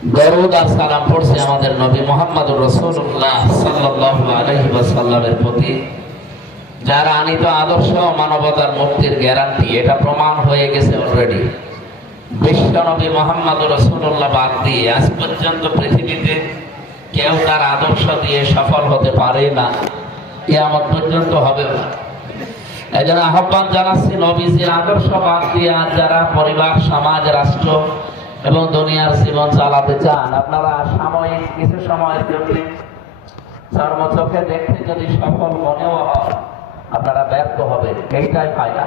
দরুদ আর সালাম পড়ছে আমাদের নবী মুহাম্মদুর রাসূলুল্লাহ সাল্লাল্লাহু আলাইহি ওয়াসাল্লামের প্রতি, যার আনিত আদর্শ মানবতার মুক্তির গ্যারান্টি। এটা প্রমাণ হয়ে গেছে অলরেডি। বিশ্ব নবী মুহাম্মদুর রাসূলুল্লাহ বাদ দিয়ে আজ পর্যন্ত পৃথিবীতে কেউ তার আদর্শ দিয়ে সফল হতে পারে না, কিয়ামত পর্যন্ত হবে না। এই জন্য আহ্বান জানাচ্ছি, নবীজির আদর্শ বাদ দিয়ে যারা পরিবার, সমাজ, রাষ্ট্র এবং দুনিয়ার জীবন চালাতে চান, আপনারা সাময়িক কিছু সময়ের জন্য চর্মচোখে দেখতে যদি সফল মনেও হয়, আপনারা ব্যর্থ হবেন। এইটাই ফায়দা।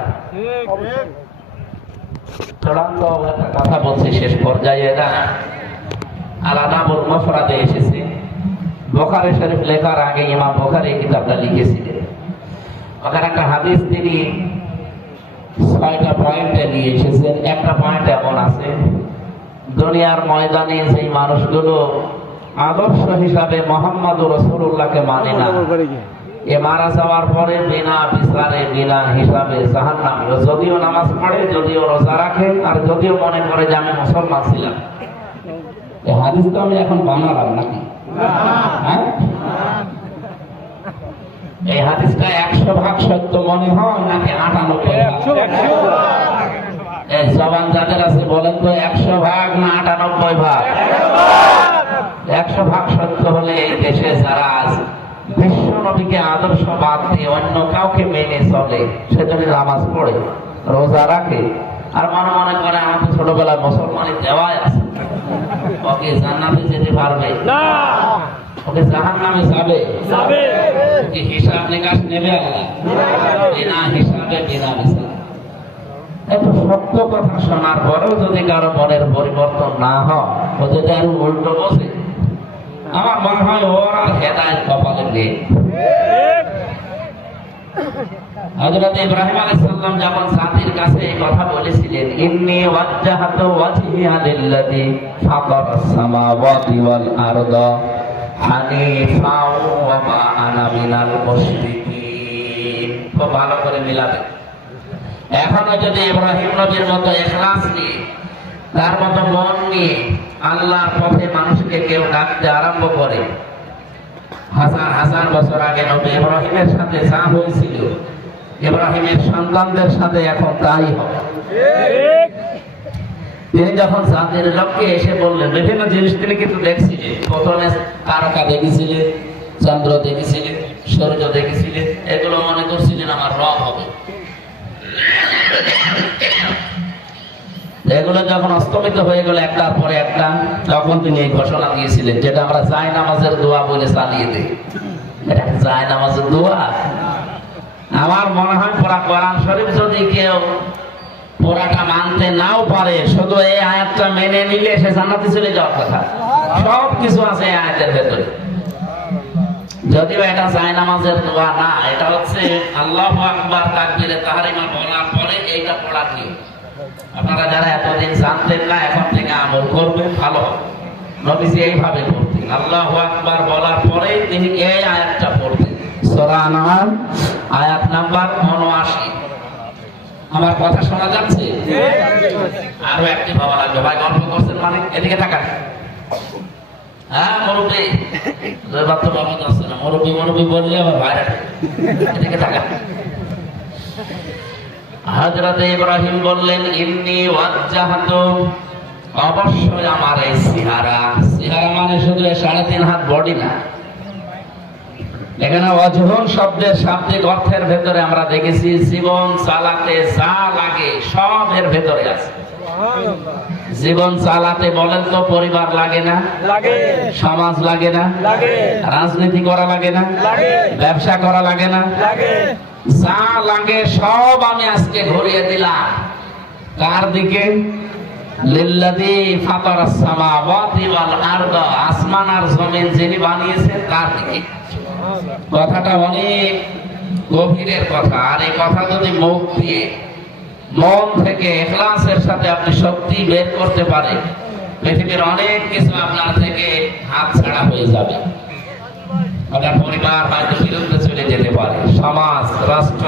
চূড়ান্ত একটা কথা বলছি শেষ পর্যায়ে, এরা আল-আদাবুল মুফরাদে এসেছে। বুখারী শরীফ লেখার আগে ইমাম বুখারী এই কিতাবটা লিখেছিলেন। ওখানে একটা হাদিস তিনি ৬টা পয়েন্টে নিয়ে এসেছেন। একটা পয়েন্ট এমন আছে, দুনিয়ার ময়দানে যেই মানুষগুলো আদর্শ হিসাবে মুহাম্মদুর রাসূলুল্লাহকে মানে না, এ মারা যাওয়ার পরে বিনা বিচারে, বিনা হিসাবে জাহান্নামী। যদিও নামাজ পড়ে, যদিও রোজা রাখে, আর যদিও মনে করে যে আমি মুসলমান ছিলাম। এই হাদিস তো আমি এখন বানালাম নাকি? হ্যাঁ, এই হাদিসটা ১০০% সত্য মনে হয় নাকি ৯৮%? এই জবান যাদের আছে বলেন তো, ১০০% না ৯৮%? ১০০% সত্য হলে এই দেশে যারা আছে বিশ্ব নবীকে আদর্শ বাদ দিয়ে অন্য কাউকে মেনে চলে, সে যদি নামাজ পড়ে, রোজা রাখে, আর মনে মনে করে আমার তো ছোটবেলায় মুসলমানের দেওয়াই আছে, ওকে জান্নাতে যেতে পারবে না, ওকে জাহান্নামে যাবে, ওকে হিসাব নিকাশ নেবে আল্লাহ, বিনা হিসাবে, বিনা বিচারে। এত সত্য কথা শোনার পরেও যদি কারো মনের পরিবর্তন না হয়, ও যদি আরো উল্টো বসে, আমার মনে হয় ওর আর হেদায়েত কপালে নেই। হযরত ইব্রাহিম আলাইহিস সালাম যখন জাতির কাছে এই কথা বলেছিলেন, ইন্নী ওয়াজ্জাহাতু ওয়াজহিয়া লিল্লাযী ফাতারাস সামাওয়াতি ওয়াল আরদা হানিফাও ওয়া মা আনা মিনাল মুশরিকিন। খুব ভালো করে মিলাবে। এখনো যদি ইব্রাহিম নবীর মতো ইখলাস নিয়ে, তার মতো মন নিয়ে আল্লাহর পথে মানুষকে কেউ ডাকতে আরম্ভ করে, হাজার হাজার বছর আগে নবী ইব্রাহিমের সাথে যা হয়েছিল, ইব্রাহিমের সন্তানদের সাথে এখন তাই হবে। তিনি যখন জাতির লক্ষ্যে এসে বললেন, বিভিন্ন জিনিস তিনি কিন্তু দেখছিলেন। প্রথমে তারকা দেখেছিলেন, চন্দ্র দেখেছিলেন, সূর্য দেখেছিলেন, এগুলো মনে করছিলেন আমার রব হবে। এগুলো যখন অস্তমিত হয়ে গেল একটার পরে একটা, তখন তিনি এই ঘোষণা দিয়েছিলেন, যেটা আমরা জায় নামাজের দোয়া বলে চালিয়ে দিই। এটা জায় নামাজের দোয়া? আমার মনে হয় পুরা কোরআন শরীফ যদি কেউ পুরাটা মানতে নাও পারে, শুধু এই আয়াতটা মেনে নিলে সে জান্নাতে চলে যাওয়ার কথা। সব কিছু আছে এই আয়াতের ভেতরে। যদিও এটা জায় নামাজের দোয়া না, এটা হচ্ছে আল্লাহু আকবার তাকবীরে তাহরিমা বলার পরে এইটা পড়ার নিয়ম। আপনারা যারা এতদিন জানতেন না, এখন থেকে আমল করবেন, ভালো হবে। নবীজি এইভাবে পড়তেন, আল্লাহু আকবার বলার পরে তিনি এই আয়াতটা পড়তেন, সূরা আনআম আয়াত নাম্বার ৭৯। আমার কথা শোনা যাচ্ছে? আরো একটি ভাবা লাগবে। ভাই গল্প করছেন মানে? এদিকে তাকান। হ্যাঁ মুরব্বী, এবার তো বাবা যাচ্ছে না, মুরব্বী মুরব্বী বললে আবার বাইরে। এদিকে তাকান। হযরত ইব্রাহিম বললেন, ইন্নী ওয়াজ্জাহাতু, অবশ্যই আমার এই চেহারা। চেহারা মানে শুধু ৩.৫ হাত বডি না। এখানে ওয়াজহুন শব্দের শাব্দিক অর্থের ভেতরে আমরা দেখেছি জীবন চালাতে যা লাগে সব এর ভেতরে আছে। জীবন চালাতে বলেন তো পরিবার লাগে না? লাগে। সমাজ লাগে না? লাগে। রাজনীতি করা লাগে না? লাগে। ব্যবসা করা লাগে না? লাগে। যা লাগে সব আমি আজকে ঘুরিয়ে দিলাম কার দিকে? লিল্লাযী ফাতারাস সামাওয়াতি ওয়াল আরদ, আসমান আর জমিন যিনি বানিয়েছেন তার দিকে। কথাটা অনেক গভীরের কথা। আর এই কথা যদি মুখ দিয়ে, মন থেকে, ইখলাসের সাথে আপনি সত্যি বের করতে পারেন, পৃথিবীর অনেক কিছু আপনার থেকে হাত ছাড়া হয়ে যাবে। আপনার পরিবার হয়তো বিরুদ্ধে চলে যেতে পারে, সমাজ, রাষ্ট্র,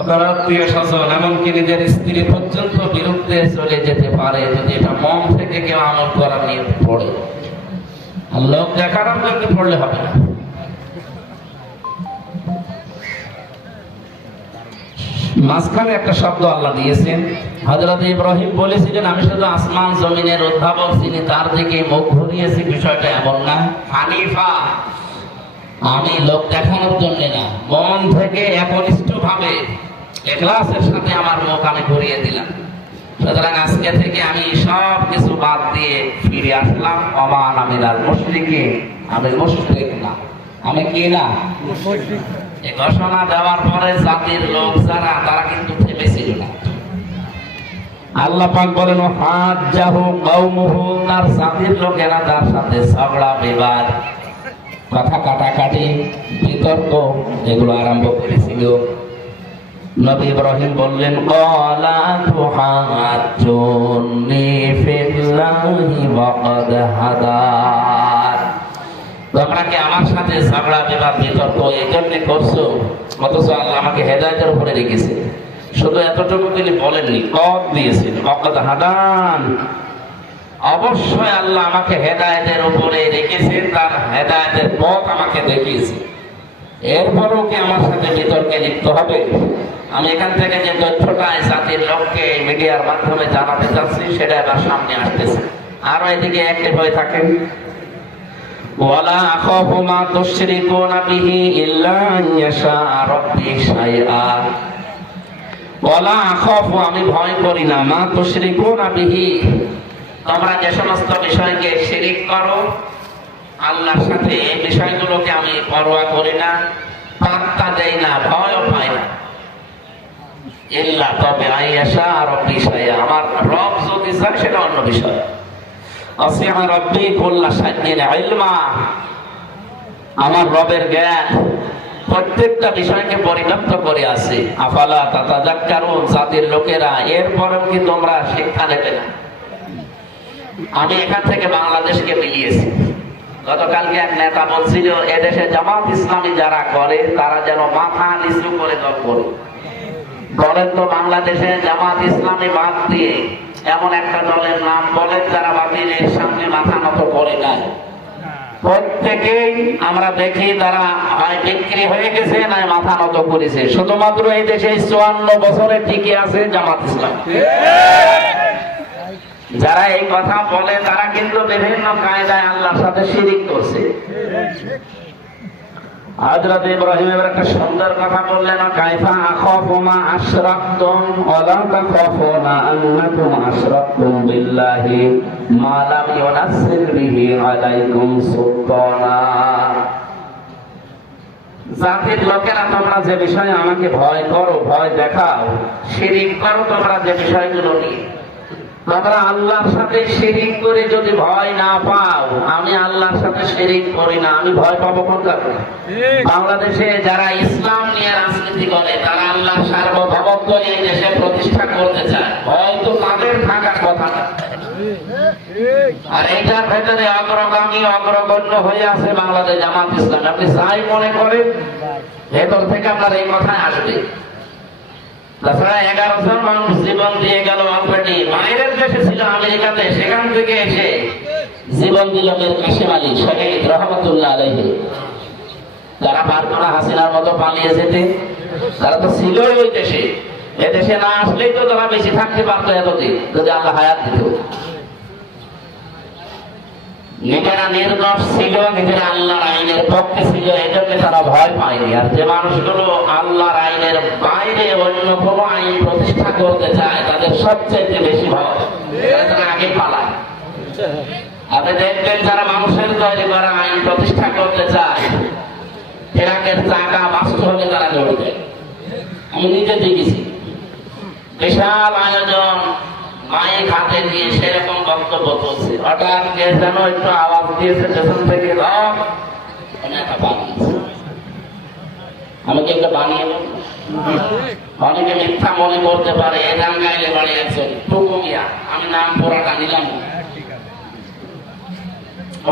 আপনার আত্মীয় স্বজন এমনকি নিজের স্ত্রী পর্যন্ত বিরুদ্ধে চলে যেতে পারে যদি এটা মন থেকে কেউ আমল করার নিয়ত পড়ে। আর লোক দেখানোর জন্য পড়লে হবে না। মাঝখানে একটা শব্দ আল্লাহ দিয়েছেন। হযরত ইব্রাহিম বলেছিলেন আমি শুধু আসমান জমিনের উদ্ভাবক চিনি, তার দিকে মুখ ঘুরিয়েছি, বিষয়টা এমন না। হানিফা, আমি লোক দেখানোর জন্য না, মন থেকে একনিষ্ঠ ভাবে ইখলাসের সাথে আমার মুখ আমি ঘুরিয়ে দিলাম। সুতরাং আজকে থেকে আমি সব কিছু বাদ দিয়ে ফিরে আসলাম। ওমান আমিনাল মুশরিকিন, আমি মুশরিক না, আমি কি না, এই ঘোষণা দেওয়ার পরে জাতির লোক যারা তারা কিন্তু থেমেছিল না। আল্লাহ পাক বলেন হাজ্জাহু কওমুহু, তার জাতির লোকেরা তার সাথে ঝগড়া বিবাদ, কথা কাটাকাটি, বিতর্ক এগুলো আরম্ভ করেছিল। নবী ইব্রাহিম বললেন ক্বালা তুহাজ্জুনি ফিল্লাহি ওয়া ক্বাদ হাদান, তোমরা কি আমার সাথে ঝগড়া বিবাদ বিতর্ক এই জন্য করছো, অথচ আল্লাহ আমাকে হেদায়েতের উপরে রেখেছে। শুধু এতটুকু তিনি বলেননি, কদ দিয়েছেন, ওয়া ক্বাদ হাদান, অবশ্যই আল্লাহ আমাকে হেদায়েতের উপরে রেখেছেন, তার হেদায়েতের পথ আমাকে দেখিয়েছে। এরপরও কি আমার সাথে বিতর্কে লিপ্ত হবে? আমি এখান থেকে যে তথ্যটা জাতির লোককে মিডিয়ার মাধ্যমে জানাতে চাচ্ছি সেটা এবার সামনে আসতেছে। আরো এদিকে অ্যাক্টিভ হয়ে থাকেন। ওয়ালা আখাফু মা তুশরিকুনা বিহি ইল্লা আন ইয়াশা রাব্বি শাইআ, ওয়ালা আখাফু, আমি ভয় করি না, মা তুশরিকুনা বিহি, তোমরা যে সমস্ত বিষয়কে শিরিক করো আল্লাহর সাথে, এই বিষয়গুলোকে আমি পরোয়া করি না, পাত্তা দেই না, ভয়ও পাই না। ইল্লা, তবে আইয়াশা রাব্বি শাইআ, আমার রব যদি চায় সেটা অন্য বিষয়। আসিআ রাব্বি কুল্লা শাইইন ইলমা, আমার রবের জ্ঞান প্রত্যেকটা বিষয়কে পরিণত করে আছে। আফালা তাতাযাক্কারুন, জাতির লোকেরা এরপরেও কি তোমরা শিক্ষা নেবে না? আমি এখান থেকে বাংলাদেশকে মিলিয়েছি। গতকালকে এক নেতা বলছিল এদেশে জামাত ইসলামী যারা করে তারা যেন মাথা নিচু করে দল করে। বলেন তো বাংলাদেশে জামাত ইসলামী বাদ দিয়ে এমন একটা দলের নাম বলেন যারা বাতিলের সামনে মাথা নত করে নাই? প্রত্যেকেই আমরা দেখি তারা হয় বিক্রি হয়ে গেছে না মাথা নত করেছে। শুধুমাত্র এই দেশে 54 বছরে টিকে আছে জামাত ইসলাম। যারা এই কথা বলে তারা কিন্তু বিভিন্ন কায়দায় আল্লাহর সাথে শিরিক করছে। হযরত ইব্রাহিম এর একটা সুন্দর কথা বললেন, কাইফা আখাফু মা আশরাকতুম ওয়া লা তাখাফুনা আন্নাকুম আশরাকতুম বিল্লাহি মা লাম ইউনাজ্জিল বিহি আলাইকুম সুলতানা, জাতির লোকেরা তোমরা যে বিষয়ে আমাকে ভয় করো, ভয় দেখাও, শিরিক করো তোমরা যে বিষয়গুলো নিয়ে, তোমরা আল্লাহর সাথে শিরিক করে যদি ভয় না পাও, আমি আল্লাহর সাথে শিরিক করি না, আমি ভয় পাবো কোন কারণে? বাংলাদেশে যারা ইসলাম নিয়ে রাজনীতি করে তারা আল্লাহর সার্বভৌমত্ব এই দেশে প্রতিষ্ঠা করতে চায়, হয়তো তাদের থাকার কথা না। আর এটার ভেতরে অগ্রগামী অগ্রগণ্য হয়ে আছে বাংলাদেশ জামাত ইসলাম। আপনি যাই মনে করেন ভেতর থেকে আপনার এই কথায় আসবে। তাছাড়া 11 জন মানুষ জীবন দিয়ে গেল অলরেডি, বাইরের দেশে ছিল আমেরিকাতে, সেখান থেকে এসে জীবন দিল মীর কাসেম আলী শহীদ রহমতুল্লাহ আলাইহি। যারা পারতোনা হাসিনার মতো পালিয়ে যেতে, তারা তো ছিল ওই দেশে। এদেশে না আসলেই তো তারা বেশি থাকতে পারতো এতদিন, যদি আল্লাহ হায়াত দিত। নিজেরা নির্দোষ ছিল, নিজেরা আল্লাহর আইনের পক্ষে ছিল, এই জন্য তারা ভয় পায়নি। আর যে মানুষগুলো আল্লাহর আইনের বাইরে অন্য কোনো আইন প্রতিষ্ঠা করতে চায় তাদের সবচেয়ে বেশি ভয়, তারা আগে পালায়। আপনি দেখবেন যারা মানুষের তৈরি করা আইন প্রতিষ্ঠা করতে চায়, ট্রাকের চাকা বাস্তু হলে তারা লড়বে। আমি নিজে দেখেছি, বিশাল আয়োজন, মাইক হাতে দিয়ে সেরকম বক্তব্য চলছে, হঠাৎ কে যেন একটু আওয়াজ দিয়েছে পেছন থেকে, আমাকে একটা বানিয়ে অনেকে মিথ্যা মনে করতে পারে এ গান গাইলে বাড়ি একজন টুকুমিয়া, আমি নাম পুরাটা নিলাম।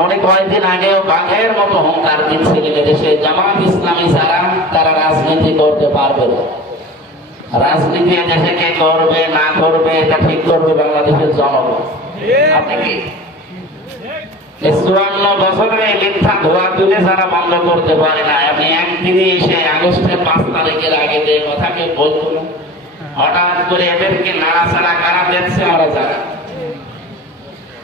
অনেক কয়েকদিন আগেও বাঘের মতো হুঙ্কার দিচ্ছিলেন দেশে জামাত ইসলামী যারা তারা রাজনীতি করতে পারবে না। রাজনীতি দেশে কে করবে না করবে এটা ঠিক করবে বাংলাদেশের জনগণ। আপনি কি 54 বছরে মিথ্যা ধোয়া তুলে যারা বন্ধ করতে পারে না, আপনি একদিনে এসে আগস্টের 5 তারিখের আগে যে কথাকে বলতো না, হঠাৎ করে এদেরকে নাড়াচাড়া কারা দেখছে আমরা জানি।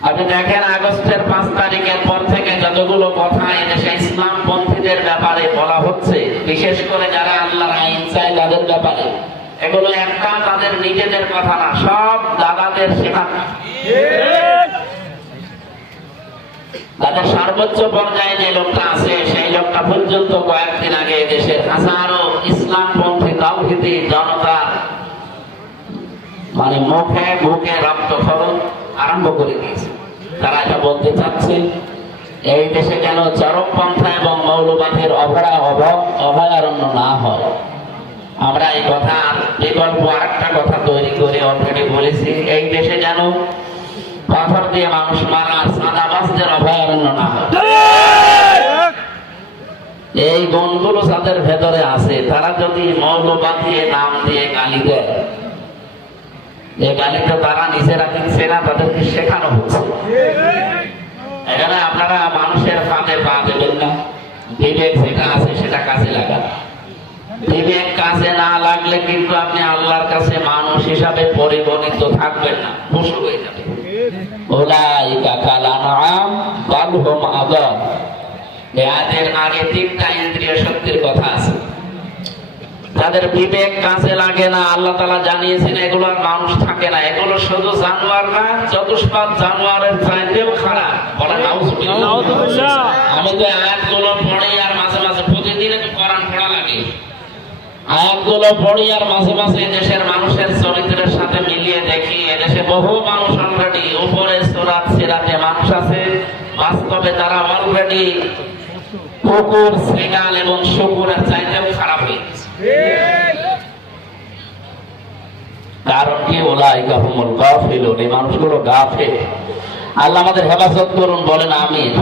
আপনি দেখেন আগস্টের 5 তারিখের পর থেকে যতগুলো কথা এদেশে ইসলাম পন্থীদের ব্যাপারে বলা হচ্ছে, বিশেষ করে যারা আল্লাহর আইন চায় তাদের ব্যাপারে, এগুলো একটা তাদের নিজেদের কথা না, সব দাদাদের শেখানো। তাদের সর্বোচ্চ পর্যায়ে যে লোকটা আছে সেই লোকটা পর্যন্ত কয়েকদিন আগে দেশের হাজারো ইসলামপন্থী তাওহীদি জনতা মানে মুখে বুকে রক্তক্ষরণ আরম্ভ করে দিয়েছে। তারা এটা বলতে চাচ্ছে এই দেশে যেন চরমপন্থা এবং মৌলবাদীর অভয়ারণ্য না হয়। আমরা এই কথা বিকল্প আরেকটা কথা তৈরি করে অলরেডি বলেছি, এই দেশে যেন পাথর দিয়ে মানুষ মারা সাদাবাসদের অভয়ারণ্য না হয়। এই গুণগুলো যাদের ভেতরে আছে তারা যদি মৌলবাদী নাম দিয়ে গালি দেয়, এই গালিটা তারা নিজেরা দিচ্ছে না, তাদেরকে শেখানো হচ্ছে। এখানে আপনারা মানুষের ফাঁদে পা দেবেন না, বিবেক যেটা আছে সেটা কাজে লাগান। বিবেক কাজে না লাগলে কিন্তু আপনি আল্লাহর কাছে মানুষ হিসাবে পরিগণিত থাকবেন না, পশু হয়ে যাবে। উলাইকা কাল আনআম বাল হুম আযাল। এর আগে 3টা ইন্দ্রিয় শক্তির কথা আছে। তাদের বিবেক কাজে লাগে না, আল্লাহ তাআলা জানিয়েছেন এগুলো আর মানুষ থাকে না, এগুলো শুধু জানোয়ার না, চতুষ্পাদ জানোয়ারের চাইতেও খারাপ। বলে নাউযুবিল্লাহ। আমি তো আয়াতগুলো পড়ি আর মাঝে মাঝে প্রতিদিন তো কোরআন পড়া লাগে, আয়াতগুলো পড়ি আর মাঝে মাঝে দেশের মানুষের চরিত্রের সাথে মিলিয়ে দেখি এদেশে বহু মানুষ অলরেডি উপরে সূরা সিরাতে মানুষ আছে, বাস্তবে তারা অলরেডি কুকুর, শ্রীগাল এবং শুকুরের চাইতেও খারাপ হয়ে গেছে। কারণ কি? উলাইকা হুমুল গাফিলুন। এই মানুষগুলো গাফিল। আল্লাহ আমাদের হেফাজত করুন, বলেন আমিন।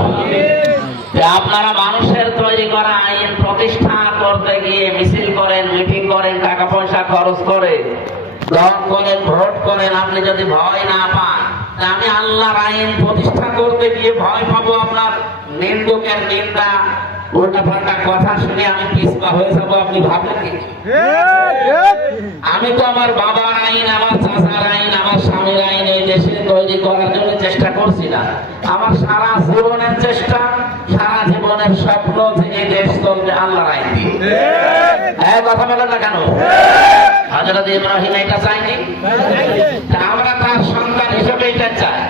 আপনারা মানুষের তৈরি করা আইন প্রতিষ্ঠা করতে গিয়ে মিছিল করেন, মিটিং করেন, টাকা পয়সা খরচ করে দল করেন, ভোট করেন, আপনি যদি ভয় না পান, আমি আল্লাহর আইন প্রতিষ্ঠা করতে গিয়ে ভয় পাবো, আপনার নিন্দুকের নিন্দা উল্টাপাল্টা কথা শুনে আমি পিছপা হয়ে যাবো, আপনি ভাবলেন কি? আমি তো আমার বাবার আইন, আমার চাচার আইন, আমার স্বামীর আইন এই দেশে তৈরি করার জন্য চেষ্টা করছি না। আমার সারা জীবনের চেষ্টা, সারা জীবনের স্বপ্ন যে এই দেশ চলবে আল্লাহর আইন দিয়ে। হ্যাঁ, কথা বলেন না কেন? হযরত ইব্রাহিম এটা চাইনি, আমরা তার সন্তান হিসেবে এটা চাই।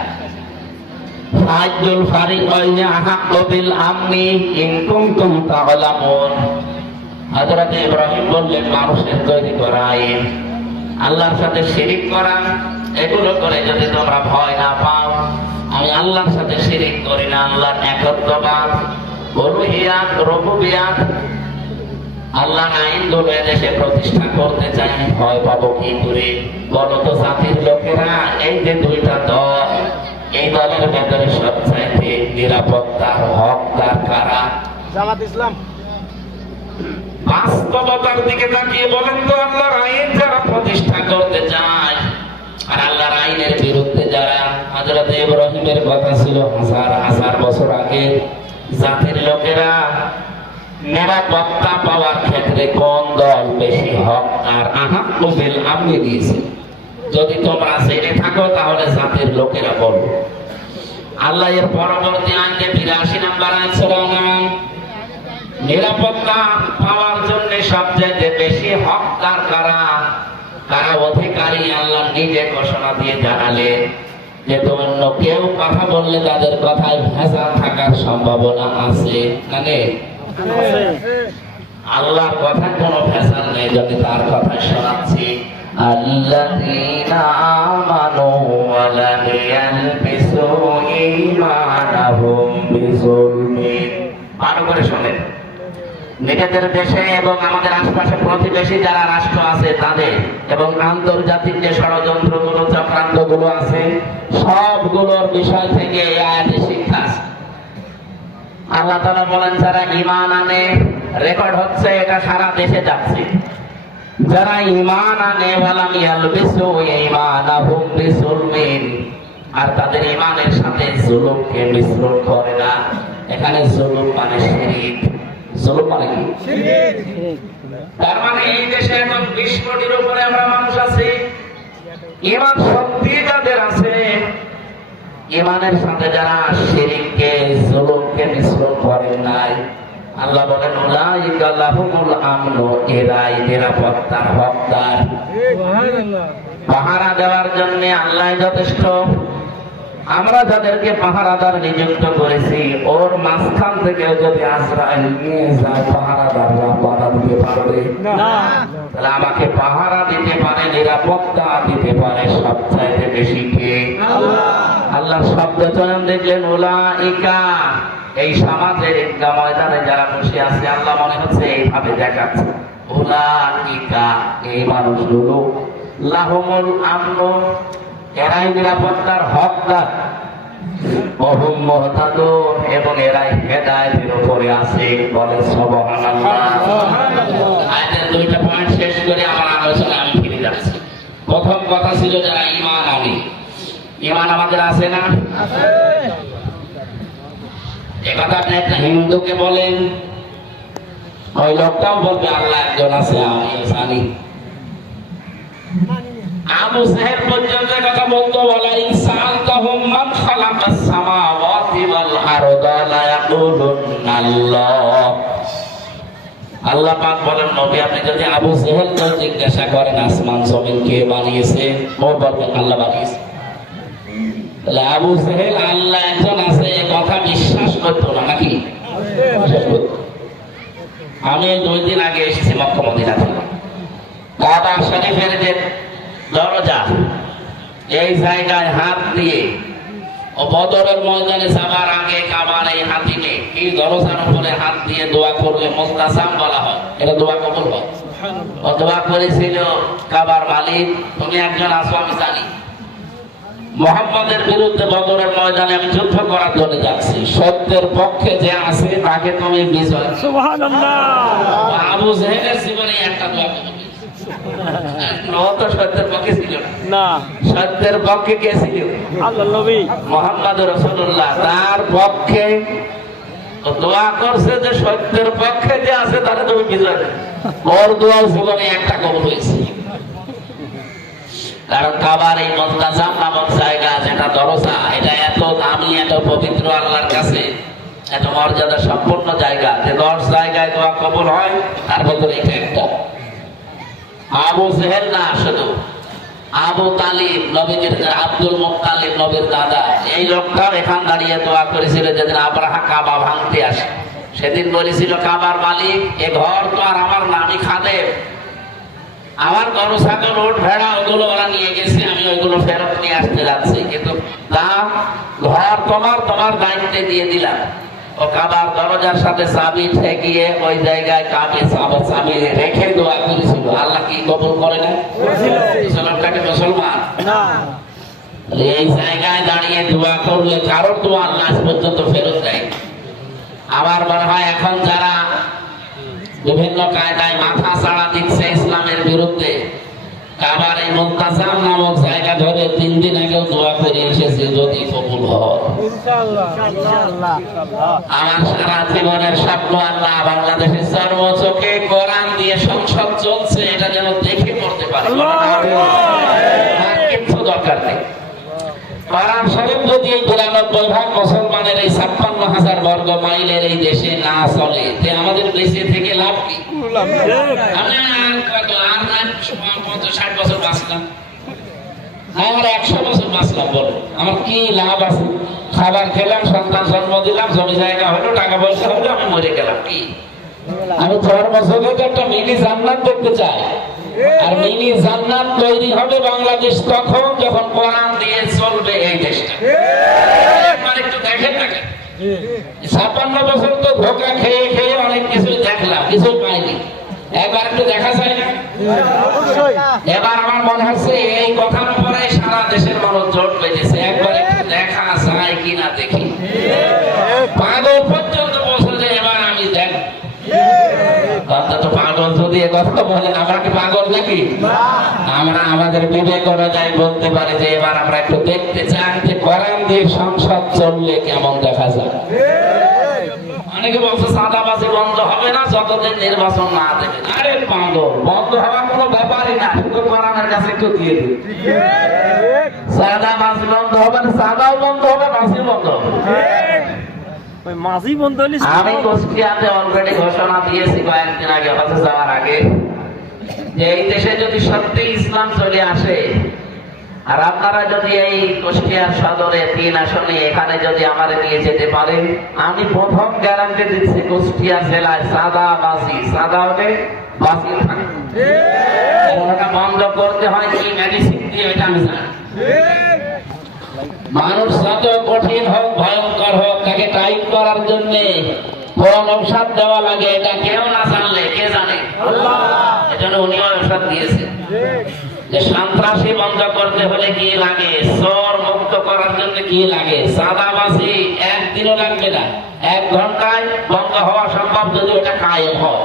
আইদুল ফারিকাইনি আহাক্কু বিল আমনি ইন কুনতুম তা'লামুন। হযরত ইব্রাহিম বললেন মানুষের তৈরি করা আইন, আল্লাহর সাথে শিরিক করা, এগুলো করে যদি তোমরা ভয় না পাও, আমি আল্লাহর সাথে শিরিক করি না, আল্লাহর একত্ববাদ, উলুহিয়াত, রুবুবিয়াত, আল্লাহর আইনগুলো এদেশে প্রতিষ্ঠা করতে চাই, ভয় পাবো কি করে? বলো তো জাতির লোকেরা, এই যে 2টা দল, এই দলের ভেতরে সবচাইতে নিরাপত্তার হকদার কারা? জামাত ইসলাম। বাস্তবতার দিকে তাকিয়ে বলেন তো, আল্লাহর আইন যারা প্রতিষ্ঠা করতে চায় আর আল্লাহর আইনের বিরুদ্ধে যারা, হযরত ইব্রাহিমের কথা ছিল হাজার হাজার বছর আগে, জাতির লোকেরা নিরাপত্তা পাওয়ার ক্ষেত্রে কোন দল বেশি হক আর আহাক্কু বিল আমনি দিয়েছে? যদি তোমরা জেনে থাকো তাহলে জাতির লোকেরা বলো। আল্লাহ এর পরবর্তী আয়াতে 82 নম্বর আয়াত সূরা আনআম, নিরাপত্তা পাওয়ার জন্য সবচেয়ে বেশি হকদার কারা, কারা অধিকারী, আল্লাহ নিজে ঘোষণা দিয়ে জানালেন যে অন্য কেউ কথা বললে তাদের কথায় ভেজাল থাকার সম্ভাবনা আছে। মানে আল্লাহর কথায় কোনো ভেজাল নেই, যদি তার কথায় শোনাচ্ছি। আল্লাযীনা আমানু ওয়া লাম ইয়ালবিসু ঈমানাহুম বিযুলমিন। ভালো করে শোনেন, নিজেদের দেশে এবং আমাদের আশপাশে প্রতিবেশী যারা রাষ্ট্র আছে তাদের এবং আন্তর্জাতিক যে ষড়যন্ত্রগুলো, চক্রান্তগুলো আছে, সবগুলোর বিষয় থেকে এই আয়াতে শিক্ষা আছে। আল্লাহ তাআলা বলেন যারা ঈমান আনে, রেকর্ড হচ্ছে, এটা সারা দেশে যাচ্ছে, যারা ঈমান আনে ওয়ালাম ইয়ালবিসু ঈমানাহুম বিজুলমিন, আর তাদের ঈমানের সাথে জুলুমকে মিশ্রণ করে না। এখানে জুলুম মানে শিরক। জুলুম মানে কি? শিরক। তার মানে এই দেশে এখন 20 কোটির উপরে আমরা মানুষ আছি, ঈমান শক্তি যাদের আছে, ঈমানের সাথে যারা শিরককে জুলুমকে মিশ্রণ করে নাই, আল্লাহ বলেন উলাইকা লাহুমুল আমনু, এরাই নিরাপত্তার হকদার। পাহারা দেওয়ার জন্য আল্লাহ যথেষ্ট। আমরা যাদেরকে পাহারাদার নিযুক্ত করেছি, ওর মাঝখান থেকে যদি আজরাইল নিয়ে যায়, পাহারাদাররা বাধা দিতে পারবে না। তাহলে আমাকে পাহারা দিতে পারে, নিরাপত্তা দিতে পারে সবচাইতে বেশি কে? আল্লাহর শব্দ চয়ন দেখলেন উলাইকা। এই সমাজের ঈদগাহ ময়দানে যারা বসে আছে, আল্লাহ মনে হচ্ছে এইভাবে দেখাচ্ছে, উলাইকা এই মানুষগুলো লাহুমুল আমনু, এরাই নিরাপত্তার হকদার, ওহুম মুহতাদুন, এবং এরাই হেদায়েতের উপরে আছে। বলে সুবহানাল্লাহ। আয়াতের দুইটা পয়েন্ট শেষ করে আমার আলোচনা আমি ফিরে যাচ্ছি। প্রথম কথা ছিল যারা ঈমান আনে। ঈমান আমাদের আছে না? একথা আপনি একটা হিন্দুকে বলেন, ওই লোকটাও বলবে আল্লাহ একজন আছে, আমিও জানি। আবু জাহেল পর্যন্ত কথা বলতো, ওয়ালা ইনসালতাহুম মান খালাকাস সামাওয়াতি ওয়াল আরদা লা ইয়াকুলুন্না আল্লাহ। আল্লাহ পাক বলেন, নবী আপনি যদি আবু জাহেলকে জিজ্ঞাসা করেন আসমান জমিন কে বানিয়েছে, ও বলবেন আল্লাহ বানিয়েছে। তাহলে আবু জাহেল আল্লাহ একজন আছে এই কথা বিশ্বাস করতো না নাকি? আমি 2 দিন আগে এসেছি মক্কা মদিনা থেকে। কাবা শরীফের যে দরজা, এই জায়গায় হাত দিয়ে ও বদরের ময়দানে যাবার আগে কাবার এই হাতিকে এই দরজার উপরে হাত দিয়ে দোয়া করলে মুস্তাসাম বলা হয়, এটা দোয়া কবুল হয়। ও দোয়া করেছিল, কাবার মালিক তুমি একজন আছো আমি জানি, মুহাম্মদের বিরুদ্ধে বদরের ময়দানে আমি যুদ্ধ করার জন্য যাচ্ছি, সত্যের পক্ষে যে আছে তাকে তুমি বিজয়। সুবহানাল্লাহ। আবু জাহেলের জীবনে একটা দোয়া কবুল সত্যের পক্ষে ছিল না। সত্যের পক্ষে কে ছিল? আল্লাহর নবী মুহাম্মদ রাসূলুল্লাহ। তার পক্ষে দোয়া করছে যে সত্যের পক্ষে যে আছে তারে তুমি বিজয়। ওর দোয়া জীবনে একটা কবুল হয়েছে। কারণ কাবার এই মুস্তাজাম নামক জায়গা, যেটা দরজা, এটা এত দামি, এত পবিত্র আল্লাহর কাছে, এত মর্যাদা সম্পন্ন জায়গা, যে 10 জায়গায় দোয়া কবুল হয়, তার ভেতরে এটা একটা। আবু জাহেল না, শুধু আবু তালিব, নবীর আব্দুল মুত্তালিব, নবীর দাদা, এই লোকটাও এখান দাঁড়িয়ে দোয়া করেছিল যেদিন আব্রাহা কাবা ভাঙতে আসে। সেদিন বলেছিল, কাবার মালিক এ ঘর তো আর আমার না, আমি খাদেম, আমার গরু ছাগল ওট ভেড়া ওগুলো ওরা নিয়ে গেছে, আমি ওইগুলো ফেরত নিয়ে আসতে যাচ্ছি, কিন্তু তা ঘর তোমার দায়িত্বে দিয়ে দিলাম। ও কাবার দরজার সাথে চাবি ঠেকিয়ে ওই জায়গায় কাবে চাবি রেখে দোয়া করেছিল। আল্লাহ কি কবুল করে না? লোকটাকে মুসলমান না, এই জায়গায় দাঁড়িয়ে দোয়া করলে কারোর দোয়া আল্লাহ পর্যন্ত ফেরত দেয়। আমার মনে হয় এখন যারা বিভিন্ন কায়দায় মাথা ছাড়া দিচ্ছে ইসলামের বিরুদ্ধে, কাবার এই মুস্তাজাম নামক জায়গা ধরে 3 দিন আগেও দোয়া করে এসেছে, যদি কবুল হয় আমার সারা জীবনের স্বপ্ন আল্লাহ বাংলাদেশের চোখে কোরআন দিয়ে সংসদ চলছে, এটা যেন দেখে পড়তে পারে, আর কিছু দরকার নেই। কোরআন শরীফ যদি 93% মুসলমানের এই 56,000 বর্গ মাইলের এই দেশে না চলে, তে আমাদের দেশে থেকে লাভ কি? আমরা কত আর 60 বছর বাঁচলাম, আমার 100 বছর বাঁচলাম, বলো আমার কি লাভ আছে? খাবার খেলাম, সন্তান জন্ম দিলাম, জমি জায়গা হলো, টাকা পয়সা হলো, আমি মরে গেলাম, কি? আমি ধর্ম জগতে একটা মিনি জান্নাত দেখতে চাই। আর মিনি জান্নাত তৈরি হবে বাংলাদেশ তখন যখন কোরআন দিয়ে চলবে এই দেশটা। একটু দেখেন না, 56 বছর তো ধোঁকা খেয়ে খেয়ে অনেক কিছু দেখলাম, কিছু পাইনি, একবার একটু দেখা যায় না? এবার আমার মনে হচ্ছে এই কথার উপরে সারা দেশের মানুষ জোট বেঁধেছে, একবার একটু দেখা যায় কিনা দেখি। পাগল পর্যন্ত বলছে যে এবার আমি দেখ, পাগল যদি দিয়ে কথা বলেন, আমরা কি পাগল নাকি? আমরা আমাদের বিবেক অনুযায়ী বলতে পারি যে এবার আমরা একটু দেখতে চাই যে কোরআন দিয়ে সংসদ চললে কেমন দেখা যায়। অনেকে বলছে চাঁদাবাজি বন্ধ হবে না যতদিন নির্বাচন না দেবে। আরে পাগল, বন্ধ হওয়ার কোনো ব্যাপারই না, শুধু কোরআনের কাছে একটু দিয়ে দিন। চাঁদাবাজি বন্ধ হবে না, চাঁদাও বন্ধ হবে, মাঝি বন্ধ হবে। আমি কুষ্টিয়াতে অলরেডি ঘোষণা দিয়েছি কয়েকদিন আগে, হজে যাওয়ার আগে, যে এই দেশে যদি সত্যি ইসলাম চলে আসে আর আপনারা যদি এই কুষ্টিয়ার সদরে 3 আসনে এখানে যদি আমাদের নিয়ে যেতে পারেন, আমি প্রথম গ্যারান্টি দিচ্ছি কুষ্টিয়া জেলায় চাঁদাবাজি বাজি থাকবে। ওটা বন্ধ করতে হয় কি মেডিসিন দিয়ে, এটা আমি জানি। মানুষ যত কঠিন হোক ভয়ঙ্কর হোক, তাকে টাইট করার জন্য কোন ঔষধ দেওয়া লাগে এটা কেউ না জানলে কে জানে? আল্লাহ। এজন্য উনিও ঔষধ দিয়েছেন যে সন্ত্রাসী বন্ধ করতে হলে কি লাগে, চোর মুক্ত করার জন্য কি লাগে, চাঁদাবাজি একদিনও লাগবে না, 1 ঘন্টায় বন্ধ হওয়া সম্ভব যদি ওটা কায়েম হয়।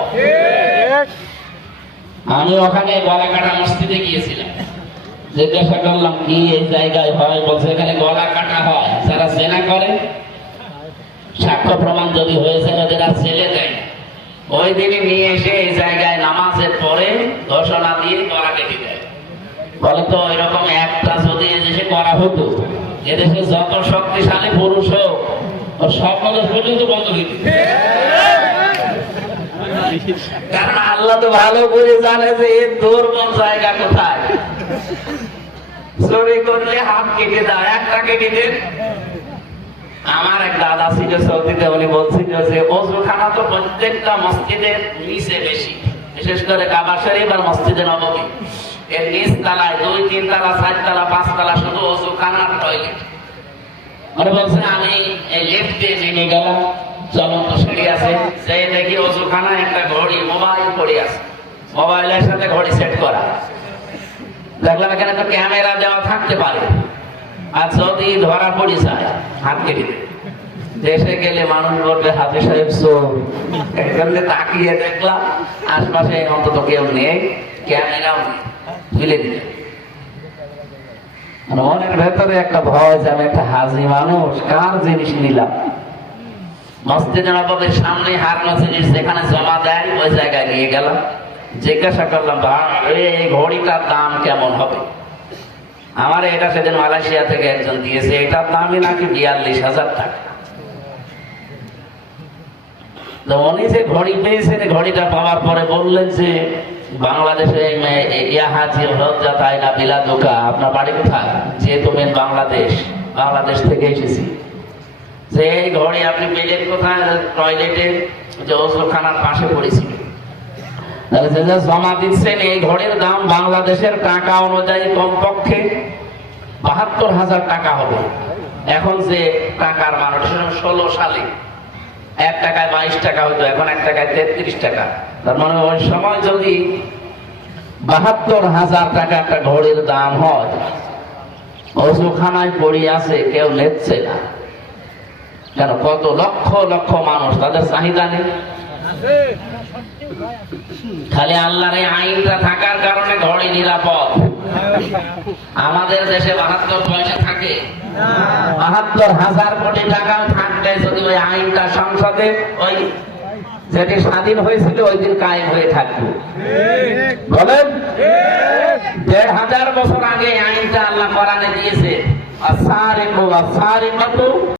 আমি ওখানে গলাকাটা মসজিদে গিয়েছিলাম, জিজ্ঞাসা করলাম কি এই জায়গায় হয়, বলছে এখানে গলা কাটা হয়, যারা জেনা করে সাক্ষ্য প্রমাণ যদি হয়েছে ওদের আর ছেলে দেয়, ওই দিনই নিয়ে এসে এই জায়গায় নামাজের পরে ঘোষণা দিয়ে গলা কেটে দেয়। বলে তো এরকম একটা যদি এদেশে করা হতো, এদেশে যত শক্তিশালী পুরুষ হোক ও সব মানুষ পর্যন্ত বন্ধ হইত। কারণ আল্লাহ তো ভালো করে জানে যে এর দুর্বল জায়গা কোথায়। চুরি করলে হাত কেটে দেয়, একটা কেটে দেন। আমার এক দাদা ছিল সৌদিতে, উনি বলছিল যে ওযুখানা তো প্রত্যেকটা মসজিদের নিচে বেশি, বিশেষ করে কাবা শরীফ আর মসজিদে নববী, এর নিচ তলায় 2, 3 তলা, 4 তলা, 5 তলা শুধু ওযুখানা টয়লেট। মানে বলছে আমি এই লিফট দিয়ে নেমে গেলাম, চলন্ত সিঁড়ি আছে, সেই দেখি ওযুখানা একটা ঘড়ি মোবাইল পড়ে আছে, মোবাইলের সাথে ঘড়ি সেট করা। দেখলাম এখানে তো ক্যামেরা দেওয়া থাকতে পারে, আর যদি ধরা পড়ে যায় হাত কেটে দেবে। দেশে গেলে মানুষ বলবে হাফি সাহেব চোর। এখানে তাকিয়ে দেখলাম আশপাশে অন্তত কেউ নেই, ক্যামেরাও নেই, ফেলে দিলে। মনের ভেতরে একটা ভয় যে আমি একটা হাজি মানুষ, কার জিনিস নিলাম। মসজিদে নববীর সামনে হারানো জিনিস যেখানে জমা দেয় ওই জায়গায় নিয়ে গেলাম, জিজ্ঞাসা করলাম এই ঘড়িটার দাম কেমন হবে। আমার এটা সেদিন মালয়েশিয়া থেকে একজন দিয়েছে, এটার দামই নাকি 42,000 টাকা। উনি যে ঘড়ি পেয়েছেন, ঘড়িটা পাওয়ার পরে বললেন যে বাংলাদেশে আপনার বাড়ি কোথায়? যেহেতু বাংলাদেশ থেকে এসেছি। যে এই ঘড়ি আপনি পেলেন কোথায়? টয়লেটে যে ওযুখানার পাশে পড়েছিল। জমা দিচ্ছেন এই ঘড়ির দাম বাংলাদেশের টাকা অনুযায়ী কমপক্ষে 72,000 টাকা হবে। এখন যে টাকার মান 16 সালে 1 টাকায় 22 টাকা হতো, এখন 1 টাকায় 33 টাকা। তার মানে ওই সময় যদি 72,000 টাকা একটা ঘড়ির দাম হয়, ওযুখানায় পড়ে আছে, কেউ নিচ্ছে না কেন? কত লক্ষ লক্ষ মানুষ, তাদের চাহিদা নেই। খালি আল্লাহর এই আইনটা থাকার কারণে ঘড়ি নিরাপদ। আমাদের দেশে 72 পয়সা থাকে, 72,000 কোটি টাকা থাকলে যদি ওই আইনটা সংসদে ওই যেটি স্বাধীন হয়েছিল ওই দিন কায়েম হয়ে থাকবে। বলেন 1,500 বছর আগে আইনটা আল্লাহ কোরআনে দিয়েছে, আসারিকু